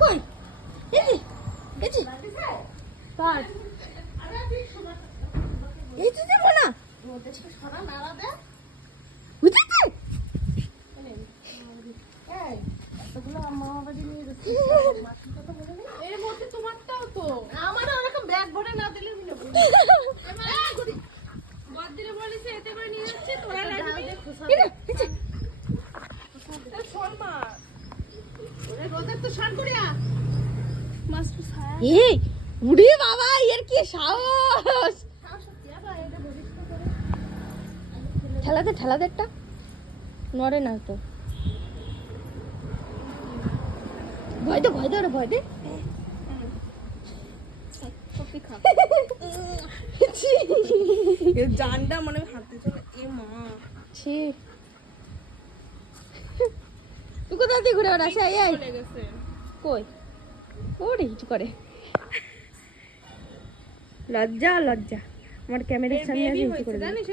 কই এই যে কাট এই যে দেবো না সরা নাড়া দে বুঝেছে এই এতগুলো মামা বাড়ি নিয়ে যাচ্ছি মাছের কথা বলে নি এর মধ্যে তোমারটাও তো আমারও এরকম ব্যাগ ভরে না দিলে আমি নেব বদ্দিরে বলেছে এতে করে নিয়ে যাচ্ছে তোরা লাগবে শোন মা ওরে রোদের তো শান করিয়া মাছ তো ছায়া এই উড়ি বাবা এর কি সাহস ঠেলাতে একটা নড়ে না তো ভয় দে ওরে ভয় দে কপি খা ছি এর জানটা মনে হাতে চলে এ মা ছি তুই কোথা থেকে ঘুরে বেড়াস এই চলে গেছে কই ওরে কিছু করে লজ্জা আমার ক্যামেরার সামনে বেবি আসে হয়েছে করে জানিস